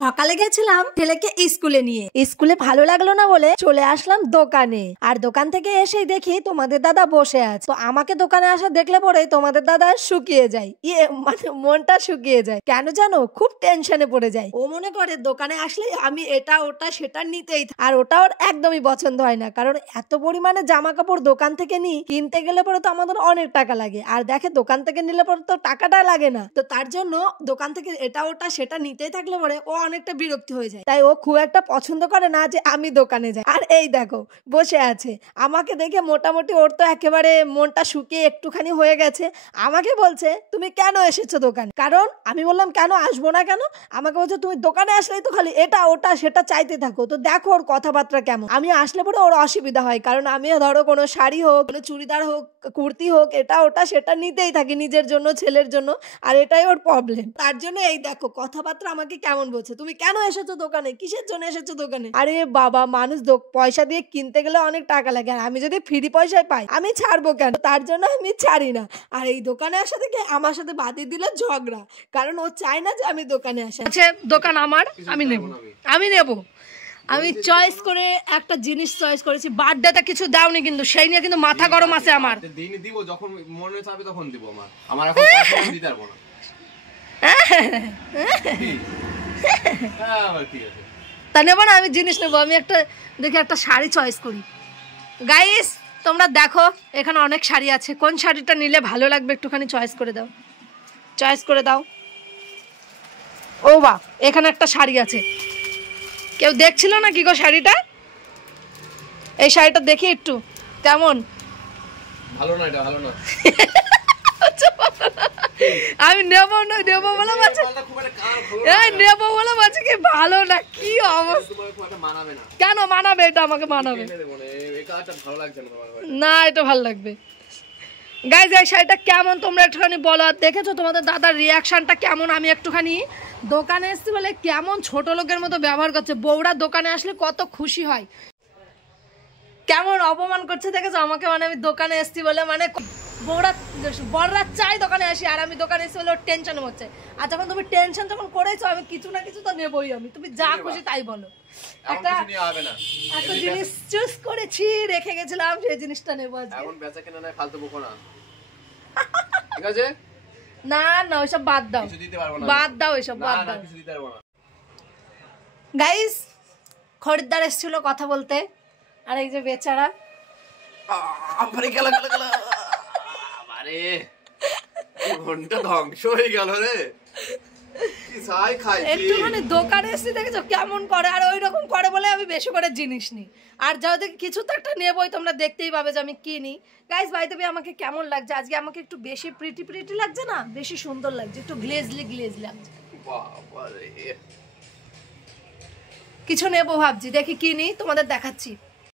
সকালে গেছিলাম ছেলেকে স্কুলে নিয়ে, স্কুলে ভালো লাগলো না বলে চলে আসলাম দোকানে। আর দোকান থেকে এসেই দেখি তোমাদের দাদা বসে আছে। তো আমাকে দোকানে আসা দেখলে পরে তোমাদের দাদা শুকিয়ে যায়, মানে মনটা শুকিয়ে যায়। কেন জানো, খুব টেনশনে পড়ে যায়। ও মনে করে দোকানে আসলে আমি এটা ওটা সেটা নিতেই, আর ওটা ওর একদমই পছন্দ হয় না, কারণ এত পরিমাণে জামা কাপড় দোকান থেকে নিই, কিনতে গেলে পরে তো আমাদের অনেক টাকা লাগে। আর দেখে দোকান থেকে নিলে পরে তো টাকাটা লাগে না, তো তার জন্য দোকান থেকে এটা ওটা সেটা নিতেই থাকলে পরে ও অনেকটা বিরক্তি হয়ে যায়। তাই ও খুব একটা পছন্দ করে না যে আমি দোকানে যাই। আর এই দেখো বসে আছে, আমাকে দেখে মোটামুটি ওর তো একেবারে মনটা শুকিয়ে একটুখানি হয়ে গেছে। আমাকে বলছে তুমি কেন এসেছো দোকানে, কারণ আমি বললাম কেন আসবো না কেন, আমাকে বলছে তুমি দোকানে আসলেই তো খালি এটা ওটা সেটা চাইতে থাকো। তো দেখো ওর কথাবার্তা কেমন। আমি আসলে পরে ওর অসুবিধা হয়, কারণ আমি ধরো কোনো শাড়ি হোক, কোনো চুড়িদার হোক, কুর্তি হোক, এটা ওটা সেটা নিতেই থাকি নিজের জন্য, ছেলের জন্য। আর এটাই ওর প্রবলেম। তার জন্য এই দেখো কথাবার্তা আমাকে কেমন বলছে, তুমি কেন এসেছো দোকানে, কিসের জন্য এসেছো দোকানে। আরে বাবা, মানুষ পয়সা দিয়ে কিনতে গেলে অনেক টাকা লাগে, আর আমি যদি ফ্রি পয়সায় পাই আমি ছাড়বো কেন, তার জন্য আমি ছাড়ি না। আর এই দোকানে আসা থেকে আমার সাথে বাদি দিলে ঝগড়া, কারণ ও চায় না যে আমি দোকানে আসি। আচ্ছা দোকান আমার, আমি নেব। আমি চয়েস করে একটা জিনিস চয়েস করেছি। বার্থডেতে কিছু দাওনি কিন্তু, সেই নিয়ে কিন্তু মাথা গরম আছে আমার। দিন দিব, যখন মনে চাবে তখন দিব। আমার এখন পয়সা দিতে পারবো না। তা নেবো না, আমি জিনিস নেবো। আমি একটা দেখি একটা শাড়ি চয়েস করি। গাইস তোমরা দেখো এখানে অনেক শাড়ি আছে, কোন শাড়িটা নিলে ভালো লাগবে একটুখানি চয়েস করে দাও, চয়েস করে দাও। ও বাহ, এখানে একটা শাড়ি আছে। কেউ দেখছিল না কি গো শাড়িটা? এই শাড়িটা দেখি একটু কেমন। ভালো না, এটা ভালো না। আমি নেবো বলে বলছি, নেবো বলে বলছি কি ভালো না, কি অবস্থা। কেন মানাবে, এটা আমাকে মানাবে না, এটা ভালো লাগবে। গাইজ এই শাড়িটা কেমন তোমরা একটুখানি বলো। আর দেখেছো তোমাদের দাদার রিয়াকশনটা কেমন। আমি একটুখানি দোকানে এসছি বলে কেমন ছোট লোকের মতো ব্যবহার করছে। বউরা দোকানে আসলে কত খুশি হয়, কেমন অপমান করছে দেখেছো আমাকে। মানে আমি দোকানে এসছি বলে, মানে বড়রা চাই দোকানে আসি, আর আমি দোকানে এসছি বলে ওর টেনশন হচ্ছে। আর যখন তুমি টেনশন যখন করেছো, আমি কিছু না কিছু তো নেবই। আমি তুমি যা খুশি তাই বলো। একটা জিনিস চুজ করেছি, রেখে গেছিলাম, সেই জিনিসটা নেবো আজকে। এখন বেচা কেনা নাই, ফালতু বকো না, ঠিক আছে? না না ওইসব বাদ দাও, বাদ দাও ওইসব, বাদ দাও। গাইস খরিদ্দার এসেছিল কথা বলতে, আর এই যে বেচারা ধ্বংস হয়ে গেল রে। একটুখানি দোকানে এসে দেখেছো কেমন করে, আর ওই রকম করে বলে আমি বেশি করে জিনিস নিই। আর যাদের কিছু তো একটা নেবই, তোমরা দেখতেই পাবে যে আমি কি নিই। গাইস বাই দ্য ওয়ে আমাকে কেমন লাগছে আজকে, আমাকে একটু বেশি প্রিটি লাগছে না, বেশি সুন্দর লাগছে, একটু গ্লেজলি লাগছে। কিছু নেবো ভাবছি, দেখি কি নিই, তোমাদের দেখাচ্ছি।